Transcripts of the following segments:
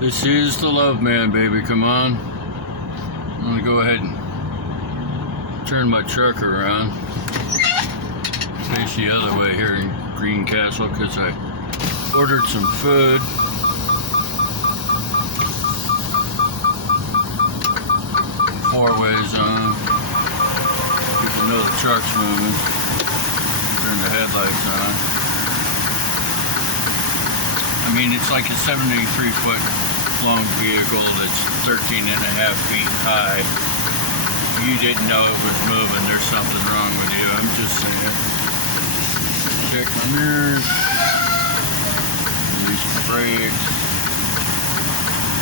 This is the Love Man, baby. Come on. I'm gonna go ahead and turn my truck around. Face the other way here in Greencastle because I ordered some food. Four ways on. People know the truck's moving. Turn the headlights on. I mean, it's like a 73-foot long vehicle that's 13 and a half feet high. You didn't know it was moving. There's something wrong with you. I'm just saying. Check my mirrors. Release the brakes.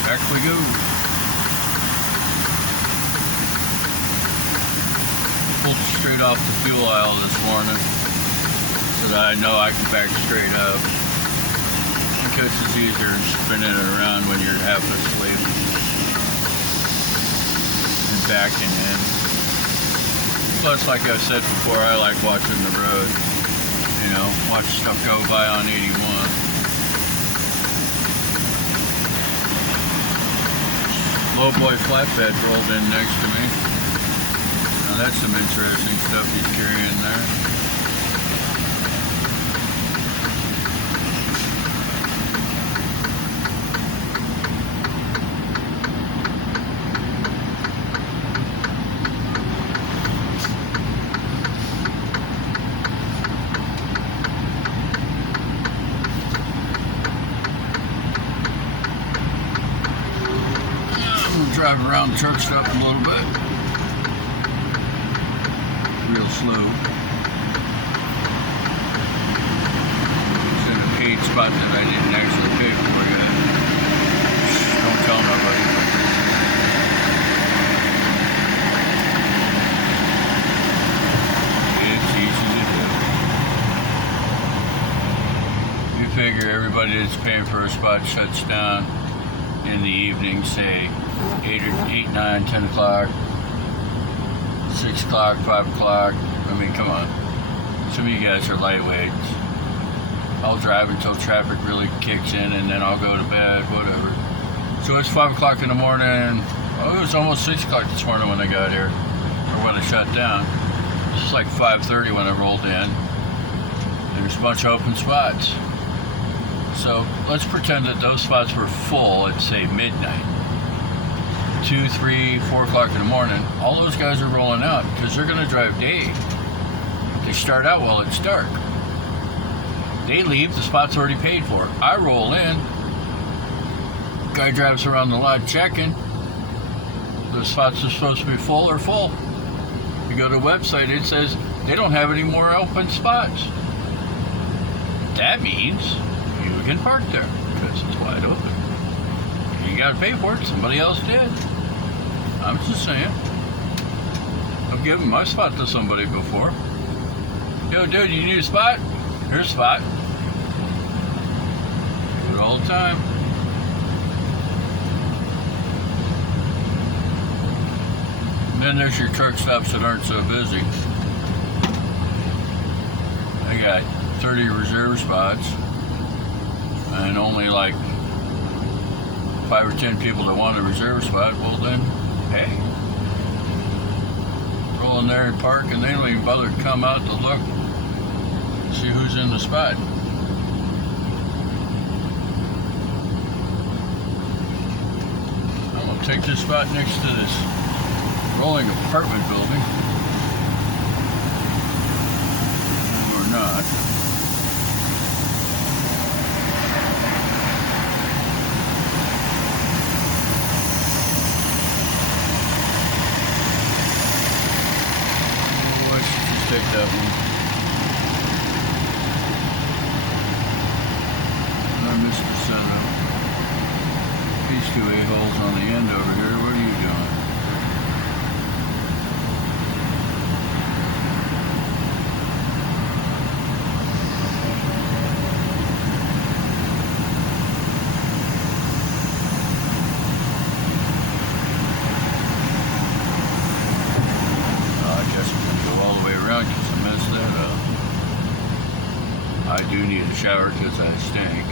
Back we go. Pulled straight off the fuel aisle this morning so that I know I can back straight up. Because it's easier than spinning it around when you're half asleep and backing in. Plus, like I've said before, I like watching the road. You know, watch stuff go by on 81. Lowboy flatbed rolled in next to me. Now that's some interesting stuff he's carrying there. Drive around the truck stop a little bit. Real slow. It's in a paid spot that I didn't actually pay for yet. Don't tell nobody. It's easy to do. You figure everybody that's paying for a spot shuts down in the evening, say 8, 9, 10 o'clock, 6 o'clock, 5 o'clock. I mean, come on. Some of you guys are lightweights. I'll drive until traffic really kicks in and then I'll go to bed, whatever. So it's 5 o'clock in the morning. Oh, it was almost 6 o'clock this morning when I got here, or when I shut down. It's like 5:30 when I rolled in. There's a bunch of open spots. So let's pretend that those spots were full at, say, midnight. 2, 3, 4 o'clock in the morning. All those guys are rolling out because they're going to drive day. They start out while it's dark. They leave, the spot's already paid for. I roll in. Guy drives around the lot checking. The spots are supposed to be full or full. You go to the website, it says they don't have any more open spots. That means you can park there because it's wide open. You gotta pay for it, somebody else did. I'm just saying. I've given my spot to somebody before. Yo, dude, you need a spot? Here's a spot. Do it all the time. And then there's your truck stops that aren't so busy. I got 30 reserve spots and only like 5 or 10 people that want a reserve spot. Well then, hey, roll in there and park, and they don't even bother to come out to look, see who's in the spot. I'm gonna take this spot next to this rolling apartment building, or not. Take that one. I missed the setup. These two a-holes on the end over here. What are you doing? I do need a shower because I stink.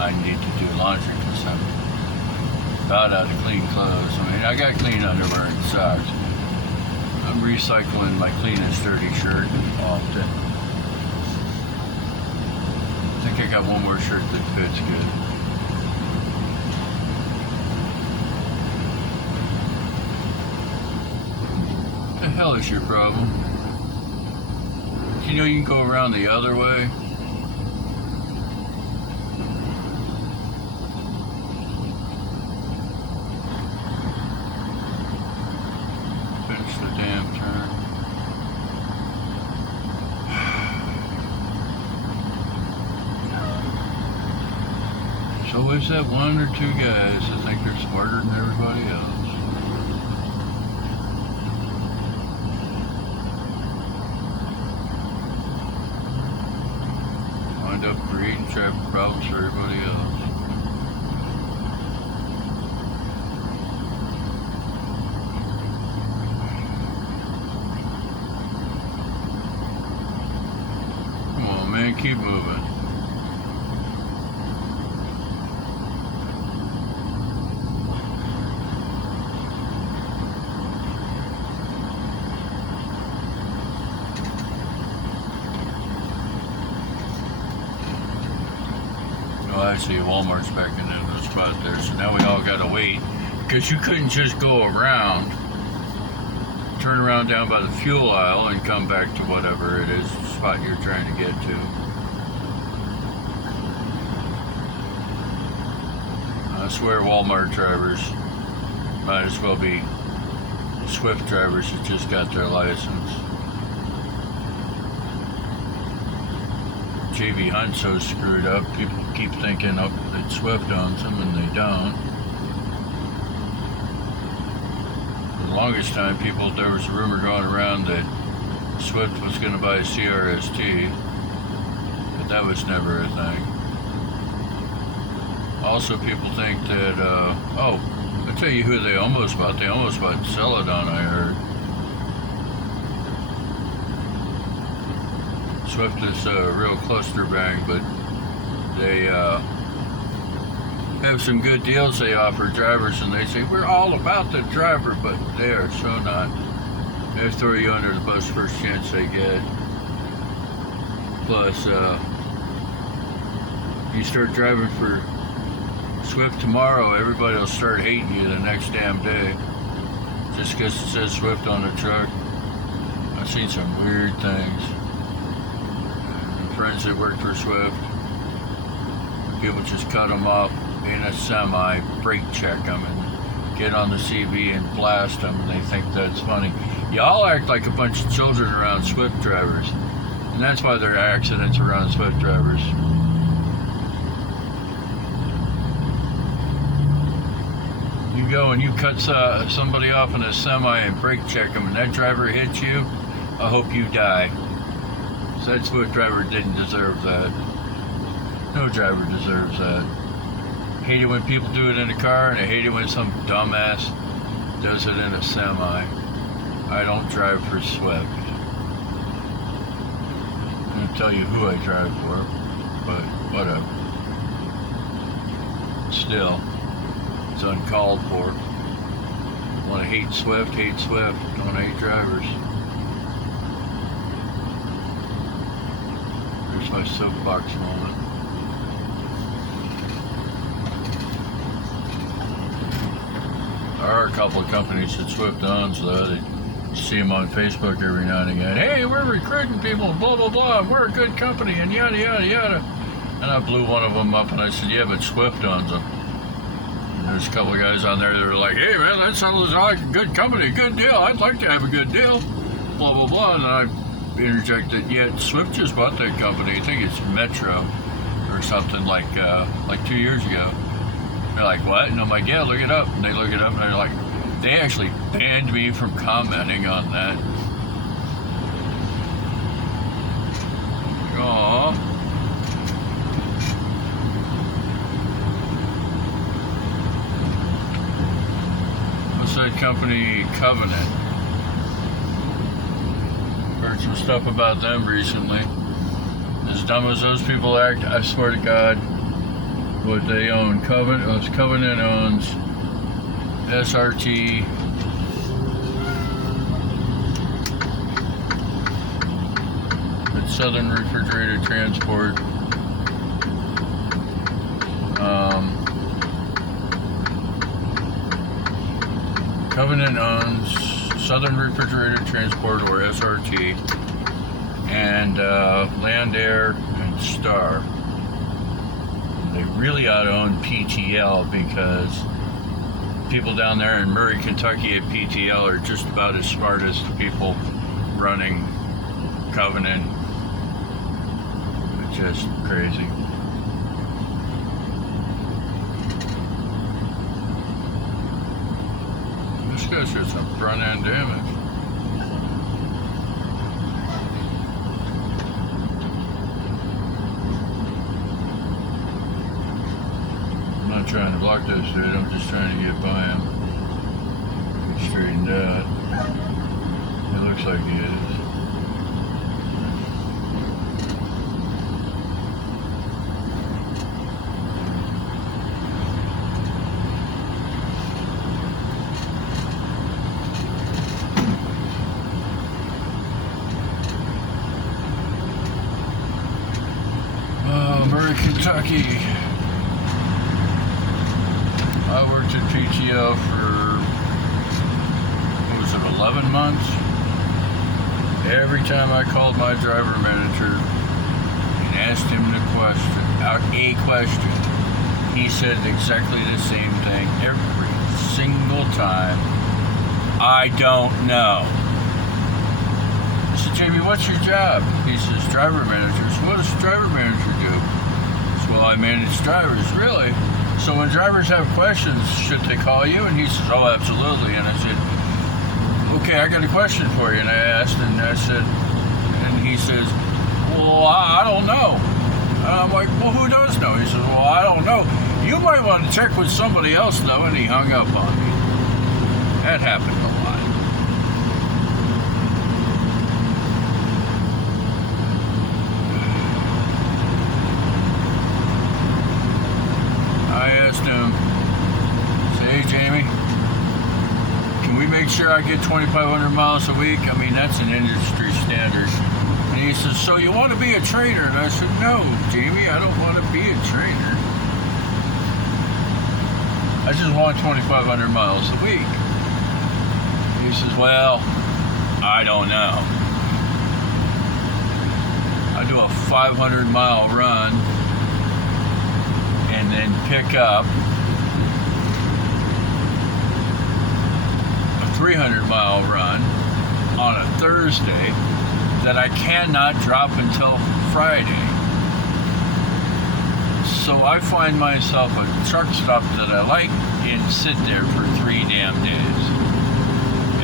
I need to do laundry because I'm about out of clean clothes. I mean, I got clean underwear and socks. I'm recycling my clean and sturdy shirt often. I think I got one more shirt that fits good. What the hell is your problem? You know you can go around the other way? Finish the damn turn. So is that one or two guys that think they're smarter than everybody else? Wind up creating traffic problems for everybody else. Come on, man, keep moving. Oh, actually, Walmart's back in the spot there, so now we all gotta wait. Because you couldn't just go around, turn around down by the fuel aisle and come back to whatever it is, spot you're trying to get to. I swear Walmart drivers might as well be Swift drivers that just got their license. JV Hunt's so screwed up, people keep thinking that Swift owns them and they don't. For the longest time, there was a rumor going around that Swift was going to buy a CRST, but that was never a thing. Also, people think that, I'll tell you who they almost bought. They almost bought Celadon, I heard. Swift is a real cluster bang, but they have some good deals they offer drivers, and they say, we're all about the driver, but they are so not. They throw you under the bus first chance they get. Plus, you start driving for Swift tomorrow, everybody will start hating you the next damn day. Just because it says Swift on the truck. I've seen some weird things. Friends that work for Swift, people just cut them up in a semi, brake check them, and get on the CB and blast them, and they think that's funny. Y'all act like a bunch of children around Swift drivers, and that's why there are accidents around Swift drivers. You go and you cut somebody off in a semi and brake check them, and that driver hits you, I hope you die. So that Swift driver didn't deserve that. No driver deserves that. I hate it when people do it in a car, and I hate it when some dumbass does it in a semi. I don't drive for Swift. I'm going to tell you who I drive for, but whatever. Still, it's uncalled for. Want to hate Swift, hate Swift. Don't hate drivers. There's my soapbox moment. There are a couple of companies that Swift owns, though. They see them on Facebook every now and again. Hey, we're recruiting people, blah, blah, blah. We're a good company, and yada, yada, yada. And I blew one of them up, and I said, yeah, but Swift owns them. And there's a couple of guys on there that are like, hey, man, that sounds like a good company, good deal. I'd like to have a good deal, blah, blah, blah. And I interjected, yeah, Swift just bought that company. I think it's Metro or something like 2 years ago. They're like, what? And I'm like, yeah, look it up. And they look it up, and they're like, they actually banned me from commenting on that. Aww. What's that company, Covenant? Heard some stuff about them recently. As dumb as those people act, I swear to God, what they own. Covenant owns SRT, it's Southern Refrigerated Transport. Covenant owns Southern Refrigerated Transport, or SRT, and Land Air and Star. They really ought to own PTL, because people down there in Murray, Kentucky at PTL are just about as smart as the people running Covenant. It's just crazy. This guy's got some front end damage. I'm not trying to block this dude, I'm just trying to get by him. He's straightened out. It looks like he is. Murray, Kentucky. I worked at PTO for, what was it, 11 months? Every time I called my driver manager and asked him a question, he said exactly the same thing every single time. I don't know. I said, Jamie, what's your job? He says, driver manager. So what does the driver manager do? I said, well, I manage drivers. Really? So when drivers have questions, should they call you? And he says, oh, absolutely. And I said, okay, I got a question for you. And I asked, and I said, and he says, well, I don't know. And I'm like, well, who does know? He says, well, I don't know. You might want to check with somebody else, though. And he hung up on me. That happened a lot. I asked him, say, hey, Jamie, can we make sure I get 2,500 miles a week? I mean, that's an industry standard. And he says, so you want to be a trainer? And I said, no, Jamie, I don't want to be a trainer. I just want 2,500 miles a week. He says, well, I don't know. I do a 500-mile run and then pick up a 300-mile run on a Thursday that I cannot drop until Friday. So I find myself a truck stop that I like and sit there for 3 damn days.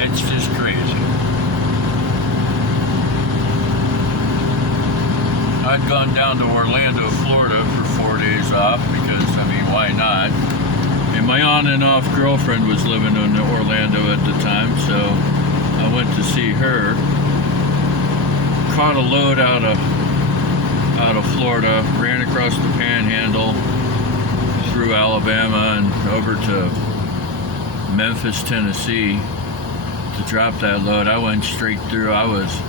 It's just crazy. I'd gone down to Orlando, Florida for 4 days off because, I mean, why not? And my on and off girlfriend was living in Orlando at the time, so I went to see her. Caught a load out of Florida, ran across the Panhandle through Alabama and over to Memphis, Tennessee to drop that load. I went straight through. I was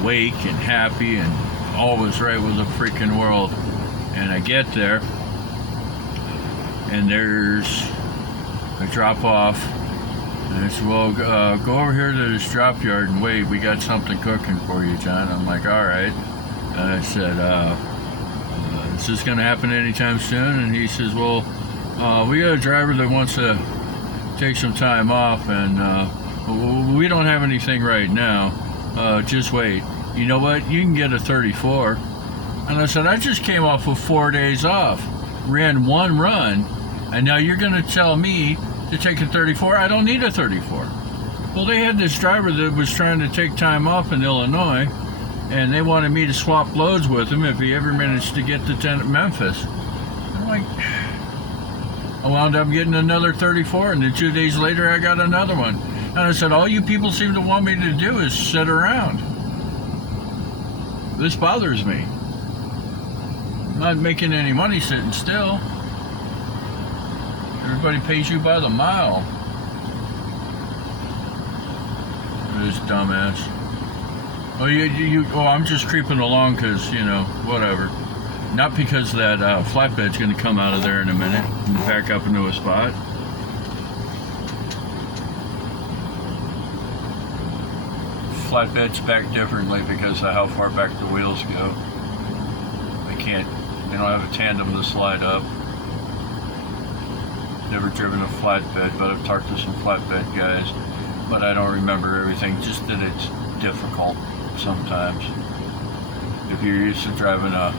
awake and happy and all was right with the freaking world. And I get there and there's a drop off. And I said, well, go over here to this drop yard and wait. We got something cooking for you, John. I'm like, all right. And I said, is this going to happen anytime soon? And he says, well, we got a driver that wants to take some time off, and we don't have anything right now. Just wait. You know what? You can get a 34. And I said, I just came off of 4 days off, ran one run, and now you're going to tell me to take a 34? I don't need a 34. Well, they had this driver that was trying to take time off in Illinois, and they wanted me to swap loads with him if he ever managed to get to Memphis. I'm like, I wound up getting another 34, and then 2 days later I got another one. And I said, all you people seem to want me to do is sit around. This bothers me. I'm not making any money sitting still. Everybody pays you by the mile. This dumbass. Oh, I'm just creeping along because, you know, whatever. Not because that flatbed's going to come out of there in a minute and back up into a spot. Flatbeds back differently because of how far back the wheels go. They don't have a tandem to slide up. Never driven a flatbed, but I've talked to some flatbed guys. But I don't remember everything, just that it's difficult sometimes. If you're used to driving a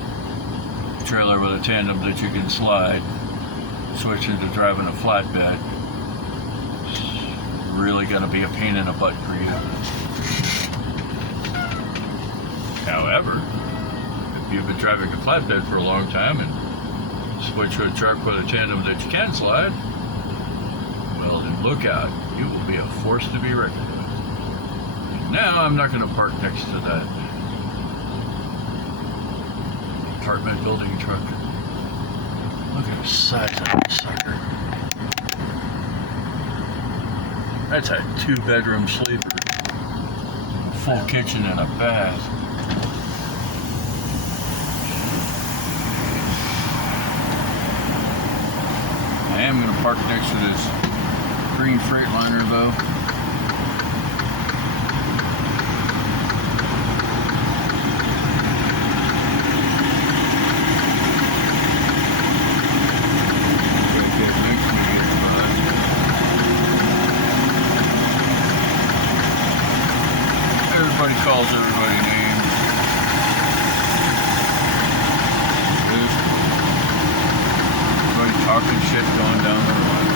trailer with a tandem that you can slide, switching to driving a flatbed, it's really going to be a pain in the butt for you. However, if you've been driving a flatbed for a long time and switch to a truck with a tandem that you can slide, well then look out. You will be a force to be reckoned with. Now I'm not going to park next to that apartment building truck. Look at the size of that sucker. That's a 2-bedroom sleeper. Full kitchen and a bath. I am going to park next to this green Freightliner though. Everybody calls everybody names. Everybody talking shit going down the line.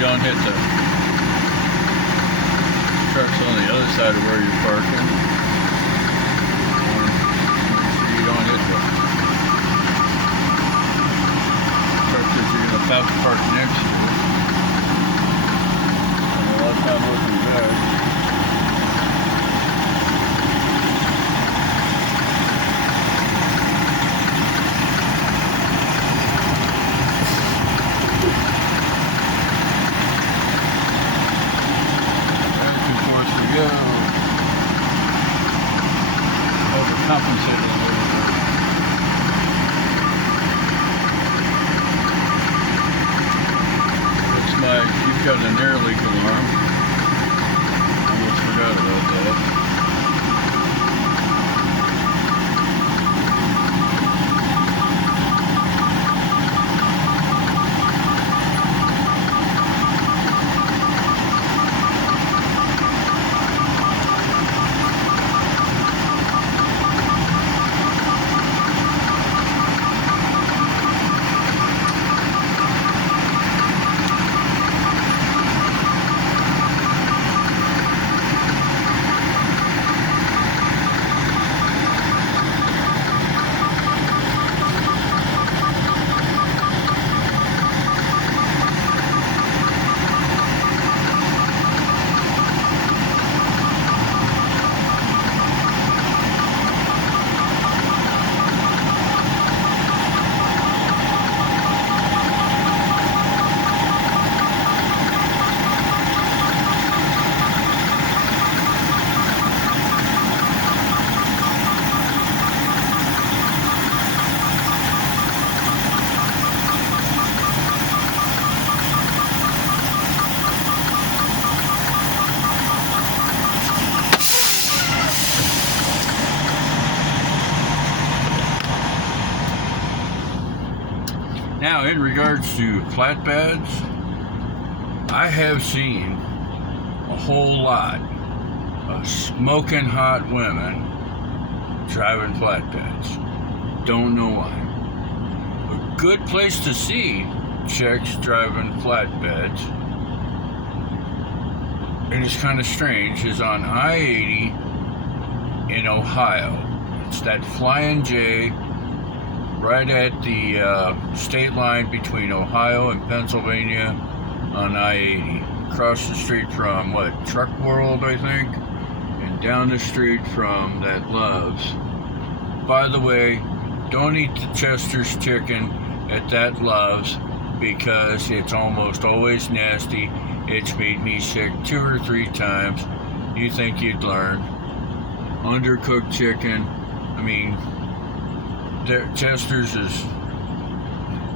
Don't hit the trucks on the other side of where you're parking. Make sure you don't hit the trucks that you're going to have to park next to. And a lot of time looking back. Go. Overcompensated a little bit. Looks like you've got an air leak alarm. I almost forgot about that. Now, in regards to flatbeds, I have seen a whole lot of smoking hot women driving flatbeds. Don't know why. A good place to see chicks driving flatbeds, and it's kind of strange, is on I-80 in Ohio. It's that Flying J right at the state line between Ohio and Pennsylvania on I-80. Across the street from, Truck World, I think? And down the street from that Love's. By the way, don't eat the Chester's chicken at that Love's because it's almost always nasty. It's made me sick 2 or 3 times. You think you'd learn. Undercooked chicken. I mean, Chester's is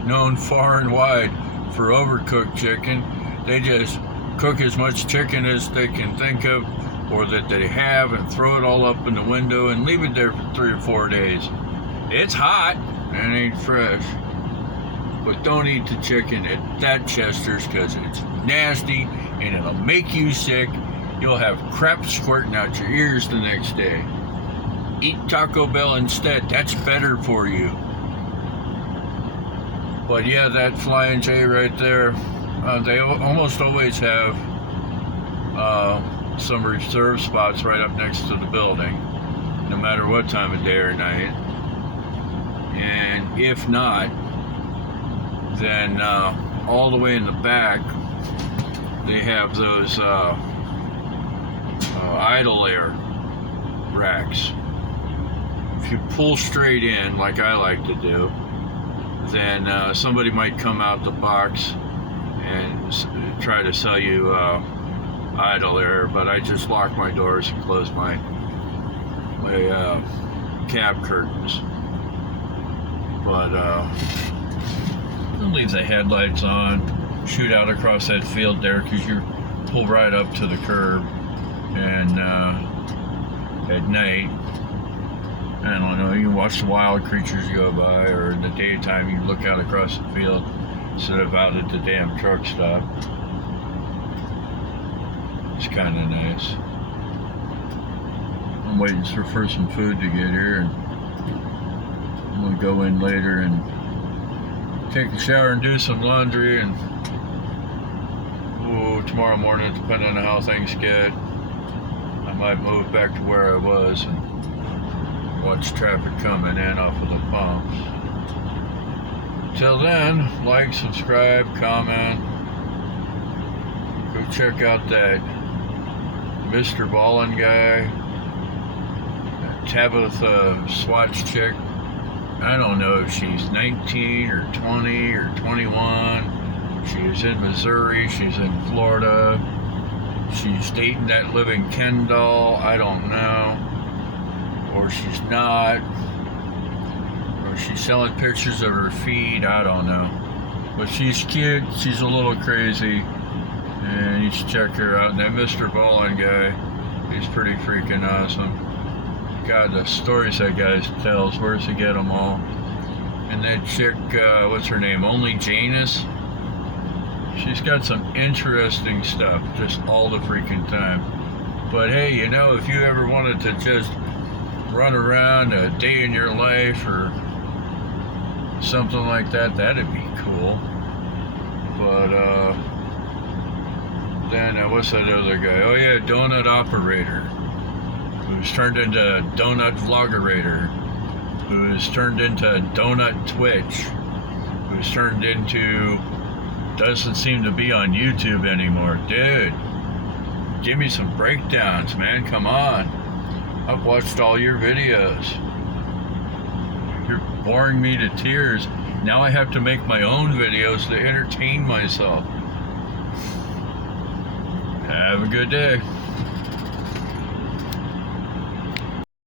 known far and wide for overcooked chicken. They just cook as much chicken as they can think of or that they have and throw it all up in the window and leave it there for 3 or 4 days. It's hot and it ain't fresh. But don't eat the chicken at that Chester's because it's nasty and it'll make you sick. You'll have crap squirting out your ears the next day. Eat Taco Bell instead. That's better for you. But yeah, that Flying J right there, they almost always have some reserve spots right up next to the building, no matter what time of day or night. And if not, then all the way in the back, they have those idle air racks. If you pull straight in, like I like to do, then somebody might come out the box and try to sell you idle air, but I just lock my doors and close my cab curtains. But leave the headlights on, shoot out across that field there, because you pull right up to the curb, and at night, I don't know, you can watch the wild creatures go by, or in the daytime you look out across the field instead of out at the damn truck stop. It's kind of nice. I'm waiting for some food to get here, and I'm going to go in later and take a shower and do some laundry, and tomorrow morning, depending on how things get, I might move back to where I was and watch traffic coming in off of the pumps. Till then, like, subscribe, comment. Go check out that Mr. Ballin guy, that Tabitha Swatch chick. I don't know if she's 19 or 20 or 21. She's in Missouri, she's in Florida. She's dating that living Ken doll, I don't know. Or she's not. Or she's selling pictures of her feet, I don't know. But she's cute, she's a little crazy. And you should check her out. And that Mr. Ballin guy, he's pretty freaking awesome. God, the stories that guy tells, where's he get them all? And that chick, what's her name? Only Janus. She's got some interesting stuff, just all the freaking time. But hey, you know, if you ever wanted to just run around a day in your life or something like that, that'd be cool. But then what's that other guy? Oh yeah, Donut Operator, who's turned into Donut Vloggerator, who's turned into Donut Twitch, who's turned into, doesn't seem to be on YouTube anymore. Dude, give me some breakdowns, man, come on. I've watched all your videos. You're boring me to tears. Now I have to make my own videos to entertain myself. Have a good day.